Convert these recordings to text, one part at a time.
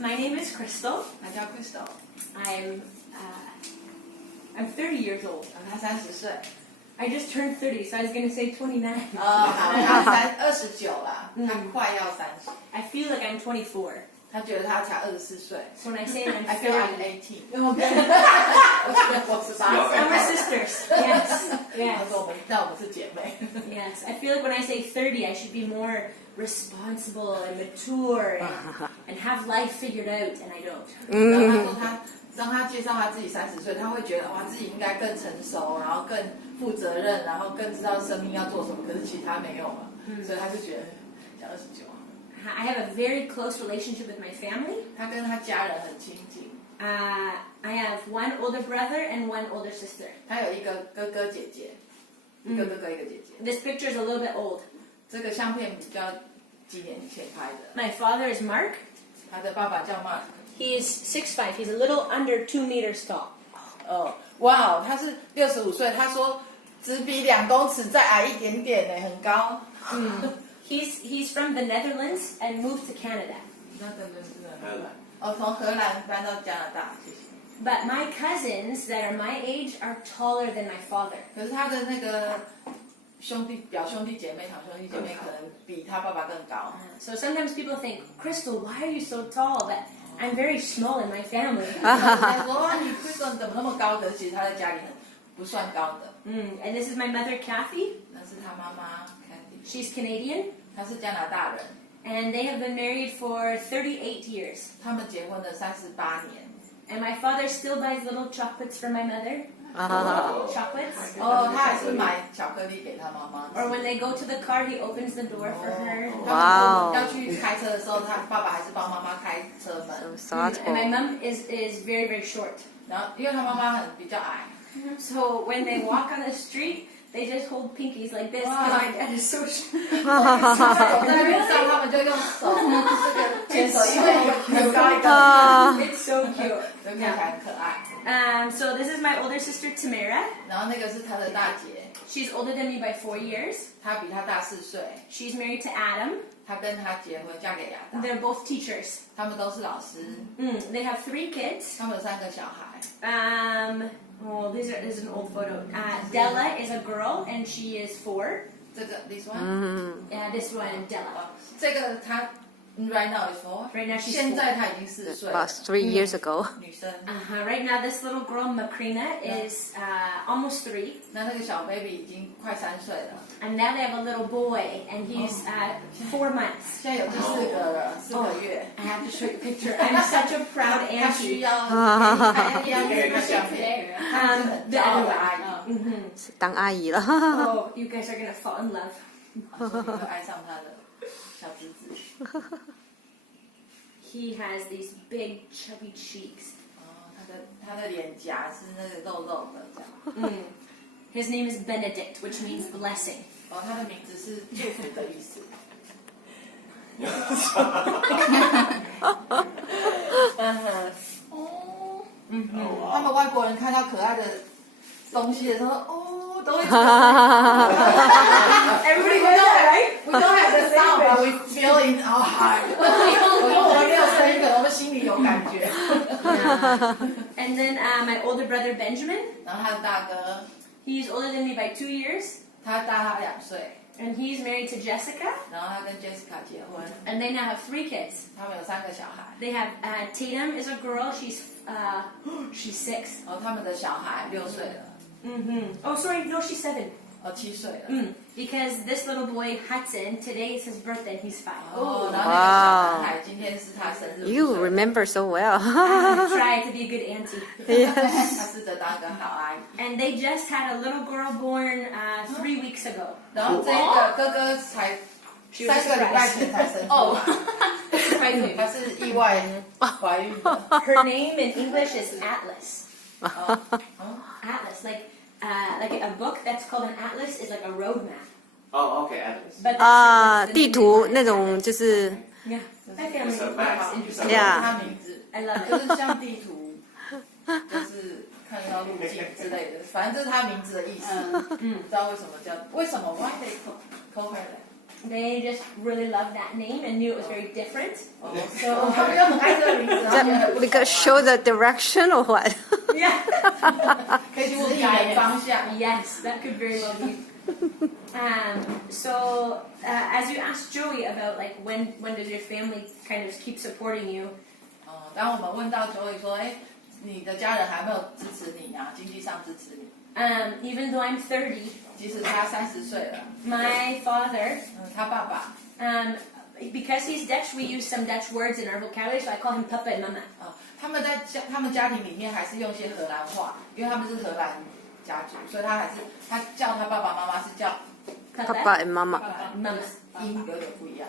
My name is Crystal. 他叫 Crystal， I'm 30 years old. 他30岁。I just turned 30, so I was going to say 29. 他29啦，他快要30。I feel like I'm 24. 他觉得他才24岁。So when I say that I'm I feel I'm 30, 18。 okay. 我觉得我18 And 岁。 we're sisters. Yes, 他 yes, 说我们是姐妹。 yes. I feel like when I say 30, I should be more responsible and mature and have life figured out, and I don't. 然后他说当他介绍他自己30岁，他会觉得哇自己应该更成熟，然后更负责任，然后更知道生命要做什么。可是其实他没有嘛，所以他就觉得讲29。I have a very close relationship with my family. 他跟他家人很亲近。I have one older brother and one older sister. 他有一个哥哥姐姐，一个哥哥一个姐姐。This picture is a little bit old. 这个相片比较几年前拍的。My father is Mark. 他的爸爸叫 Mark。 He is 6'5". He's a little under 2 meters tall. 哇，他是65岁，他说只比2公尺再矮一点点呢，很高。He's from the Netherlands and moved to Canada. 那真的是从荷兰搬到加拿大，谢谢。But my cousins that are my age are taller than my father. 可是他的那个表兄弟姐妹、堂兄弟姐妹可能比他爸爸更高。So sometimes people think, Crystal, why are you so tall? But I'm very small in my family. 他说哇，你 Crystal 怎么那么高？可是其实他在家里不算高的。And this is my mother, Kathy. 那是他妈妈 Kathy。 She's Canadian. 他是加拿大人。And they have been married for 38 years. 他们结婚了38年。 And my father still buys little chocolates for my mother. Chocolates. 他还是买巧克力给他妈妈。 Or when they go to the car, he opens the door for her. 哇！要去开车的时候，他爸爸还是帮妈妈开车门。And my mom is very, very short. 然后因为他妈妈比较矮。 So when they walk on the street, they just hold pinkies like this. My dad is so short. 走在路上，他们就用手牵手，因为很高一个。It's so cute. 就看起来很可爱。So this is my older sister Tamara. 然后那个是他的大姐。 She's older than me by 4 years. 她比他大4岁。 She's married to Adam. 她跟他结婚，嫁给亚当。 They're both teachers. 他们都是老师。They have 3 kids. 他们有3个小孩。This is an old photo. Della is a girl and she is 4. 这个 this one. Yeah, this one Della. 这个她 right now is 4. Right now she's 现在她已经4岁了。 About 3 years ago. 女生。 Right now this little girl Macrina is almost 3. 那个小 baby 已经快3岁了。 And now they have a little boy and he's 4 months. 现在有第4个了，4个月。 I have to show you a picture. I'm such a proud 他需 auntie. 要给他相片。The other one. 阿姨。当阿姨了。 Oh, you guys are gonna fall in love. 就爱上他的小侄子。 He has these big chubby cheeks. 他的脸颊是那个肉肉的这样。His name is Benedict, which means blessing. 他的名字是祝福的意思。他们外国人看到可爱的东西的时候，都会。Everybody knows that, right? We don't have the sound, but we feel in our heart. 我们没有声音，可能我们心里有感觉。And then my older brother Benjamin. 然后他的大哥。 He's older than me by 2 years. 他大他2岁。 And he's married to Jessica. 然后他跟 Jessica 结婚。 And they now have 3 kids. 他们有3个小孩。 They have Tatum is a girl. She's 6. 他们的小孩6岁了。Oh, sorry, no, she's 7. 7岁了。Because this little boy Hudson, today is his birthday. And he's 5. 然后那个小男孩今天是他生日。 You remember so well. I try to be a good auntie. 他试着当个好阿姨。 And they just had a little girl born 3 weeks ago. 然后这个哥哥才3个礼拜前才生出来。他是意外怀孕的。 Her name in English is Atlas. Atlas, like a book that's called an atlas is like a road map. Oh, okay, Atlas. But that's the 地 name 图 of it. 那种就是 Yeah, I think It's a that's map. interesting. Yeah. 他名字 I love 就 it. 是像地图，就是看到路径之类的，反正这是他名字的意思。不知道为什么叫为什么 Why they call her that? they just really loved that name and knew it was very different. 他们就很爱这个名字，然后觉得很不 Like 爽 show the direction or what? Yeah. 可以指引人方向。 Yes, that could very well be. So as you asked Joey about like when does your family kind of keep supporting you? 当我们问到Joey说，哎，你的家人还没有支持你啊，经济上支持你， Even though I'm 30, 即使他30岁了， my father, 他爸爸， because he's Dutch, we use some Dutch words in our vocabulary, so I call him Papa and Mama. 他们在他们家庭里面还是用些荷兰话，因为他们是荷兰家族，所以他叫他爸爸妈妈是叫 Papa and Mama. Mama. 音有点不一样，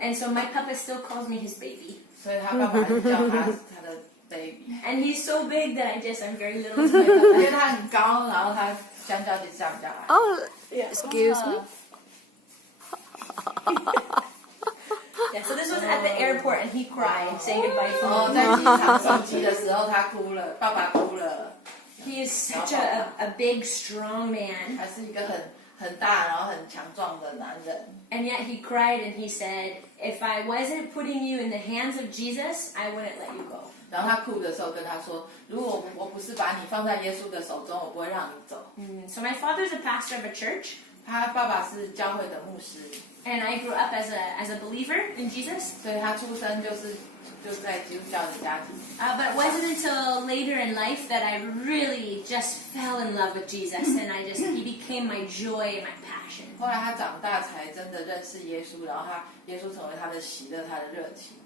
And so my Papa still calls me his baby. 所以他爸爸还是叫他的 baby， And he's so big that I'm very little. 因为他很高，然后他相较之下比较矮。 Oh, excuse me. Yeah, so this was at the airport and he cried saying goodbye to 哦， me. 在机场送机的时候他哭了，爸爸哭了， He is such a big, strong man. 还是一个很大然后很强壮的男人。 And yet he cried and he said, if I wasn't putting you in the hands of Jesus, I wouldn't let you go. 然后他哭的时候跟他说：“如果我不是把你放在耶稣的手中，我不会让你走。” So my father's a pastor of a church, 他爸爸是教会的牧师， and I grew up as a believer in Jesus. 所以他出生就在基督教的家庭。 But it wasn't until later in life that I really just fell in love with Jesus, and he became my joy and my passion. 后来他长大才真的认识耶稣，然后耶稣成为他的喜乐，他的热情。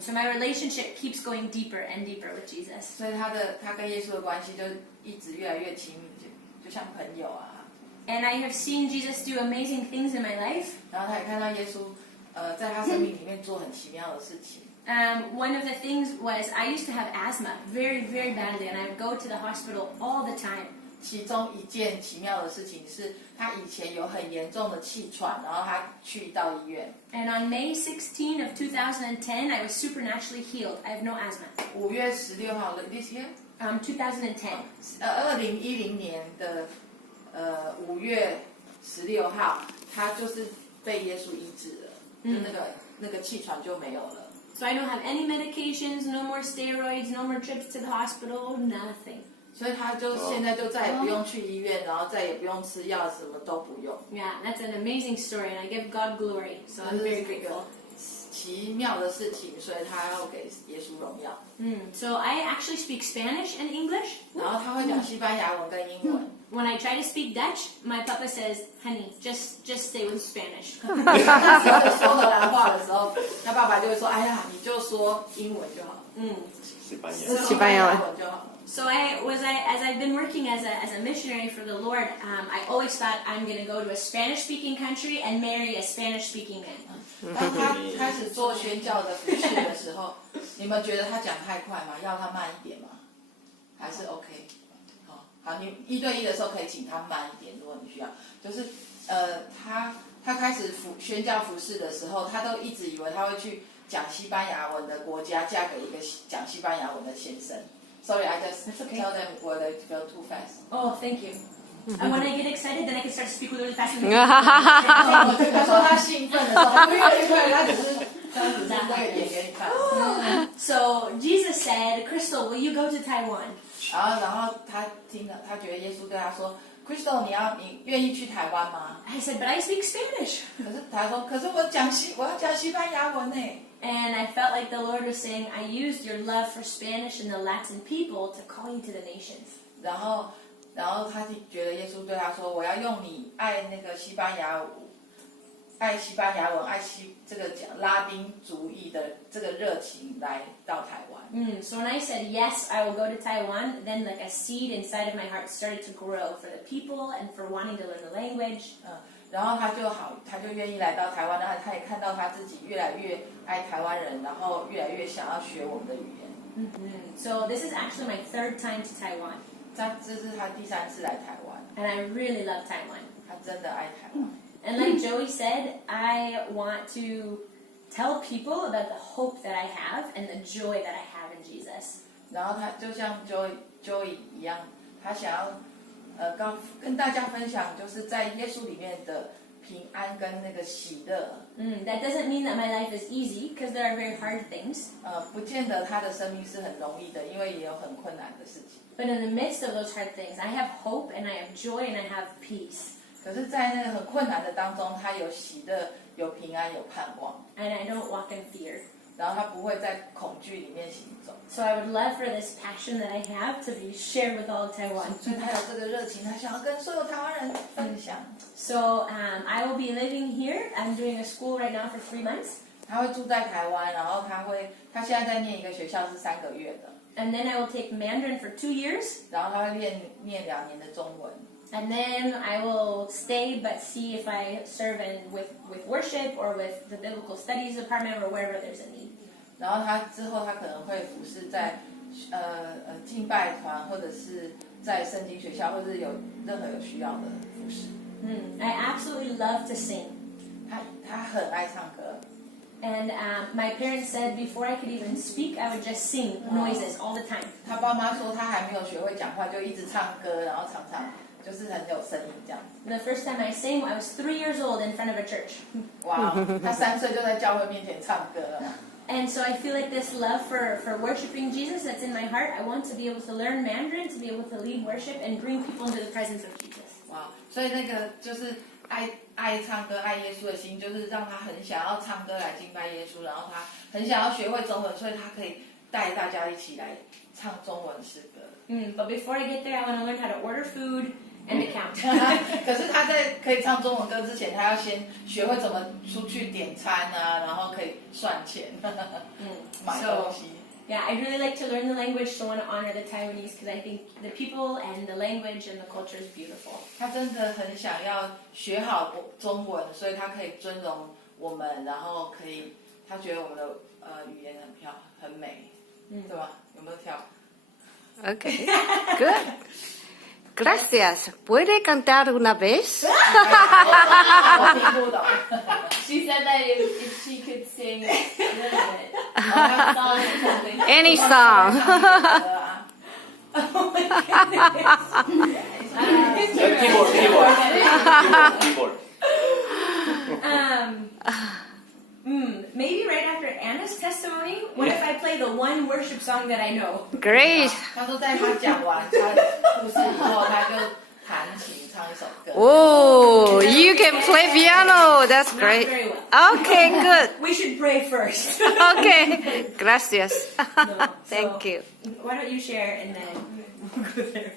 So my relationship keeps going deeper and deeper with Jesus. 所以他跟耶稣的关系就一直越来越亲密，就像朋友啊。 And I have seen Jesus do amazing things in my life. 然后他也看到耶稣，在他生命里面做很奇妙的事情。 One of the things was I used to have asthma very, very badly, and I would go to the hospital all the time. 其中一件奇妙的事情是，他以前有很严重的气喘，然后他去到医院。 And on May 16 of 2010, I was supernaturally healed. I have no asthma. 5月16号的 this year， 2010. 2010年的5月16号，他就是被耶稣医治了，就那个气喘就没有了。 So I don't have any medications, no more steroids, no more trips to the hospital, nothing. 所以他就现在就再也不用去医院，然后再也不用吃药，什么都不用。 Yeah, that's an amazing story, and I give God glory. So I'm very grateful. 奇妙的事情，所以他要给耶稣荣耀。 So I actually speak Spanish and English. 然后他会讲西班牙文跟英文。 When I try to speak Dutch, my papa says, "Honey, just stay with Spanish." 他说荷兰话的时候，他爸爸就会说：“哎呀，你就说英文就好，西班牙。西班牙文就好。” So as I've been working as a missionary for the Lord, I always thought I'm going to go to a Spanish-speaking country and marry a Spanish-speaking man. 当他开始做宣教的服事的时候，你们觉得他讲太快吗？要他慢一点吗？还是 OK？ 好，你1对1的时候可以请他慢一点，如果你需要。就是他开始宣教服事的时候，他都一直以为他会去讲西班牙文的国家，嫁给一个讲西班牙文的先生。Sorry, I just tell them whether it go too fast. Oh, thank you. And when I get excited, then I can start to speak really fast. 他说他兴奋的时候，他不越来越快，他只是这样子在演给你看。 So Jesus said, "Crystal, will you go to Taiwan?" 然后他听了，他觉得耶稣对他说 ：“Crystal，你愿意去台湾吗 I said, "But I speak Spanish." ？”可是他说：“可是我要讲西班牙文呢。” And I felt like the Lord was saying, "I used your love for Spanish and the Latin people to call you to the nations." 然后他觉得耶稣对他说：“我要用你爱那个西班牙文，爱这个讲拉丁族裔的这个热情来到台湾。” So when I said yes, I will go to Taiwan, then like a seed inside of my heart started to grow for the people and for wanting to learn the language. 然后他就愿意来到台湾，然后他也看到他自己越来越爱台湾人，然后越来越想要学我们的语言。So this is actually my third time to Taiwan, 这是他第3次来台湾， and I really love Taiwan. 他真的爱台湾。 And like Joey said, I want to tell people about the hope that I have and the joy that I have in Jesus. 然后他就像 Joey 一样，他想要跟大家分享，就是在耶稣里面的平安跟那个喜乐。That doesn't mean that my life is easy, because there are very hard things. 不见得他的生命是很容易的，因为也有很困难的事情。But in the midst of those hard things, I have hope and I have joy and I have peace. 可是，在那个很困难的当中，他有喜乐、有平安、有盼望， And I don't walk in fear. 然后他不会在恐惧里面行走。 So I would love for this passion that I have to be shared with all of Taiwan. 所以他有这个热情，他想要跟所有台湾人分享。 So I will be living here. I'm doing a school right now for 3 months. 他会住在台湾，然后他现在在念一个学校是3个月的， And then I will take Mandarin for 2 years. 然后他会念2年的中文。 And then I will stay but see if I serve with worship or with the biblical studies department or wherever there's a need. 然后他之后他可能会服侍在敬拜团，或者是在圣经学校，或者是有任何有需要的服侍。 I absolutely love to sing. 他很爱唱歌。 And my parents said before I could even speak, I would just sing noises all the time. 他爸妈说他还没有学会讲话，就一直唱歌，然后常常就是很有声音这样。 The first time I sang, I was 3 years old in front of a church. 哇，他3岁就在教会面前唱歌了。 And so I feel like this love for worshiping Jesus that's in my heart, I want to be able to learn Mandarin, to be able to lead worship and bring people into the presence of Jesus. 哇，所以那个就是爱唱歌、爱耶稣的心，就是让他很想要唱歌来敬拜耶稣，然后他很想要学会中文，所以他可以带大家一起来唱中文诗歌。 But before I get there, I want to learn how to order food and to count. 可是他在可以唱中文歌之前，他要先学会怎么出去点餐啊，然后可以算钱，买东西。 Yeah, I really like to learn the language, so I want to honor the Taiwanese because I think the people and the language and the culture is beautiful. 他真的很想要学好中文，所以他可以尊荣我们，然后他觉得我们的语言很漂很美，对吧？有没有跳？ Okay, good. Gracias. ¿Puede cantar una vez? 我听不懂。 She said that if she could sing a little bit, a song or something. Any song. Keyboard. Maybe right after Anna's testimony, what if I play the one worship song that I know? Great. 他说在他讲完他故事以后，他就弹琴唱一首歌。 Oh, you can play piano. That's Not great. very well. Okay, good. We should pray first. Okay. Gracias. No, Thank so you. Why don't you share and then we'll go there.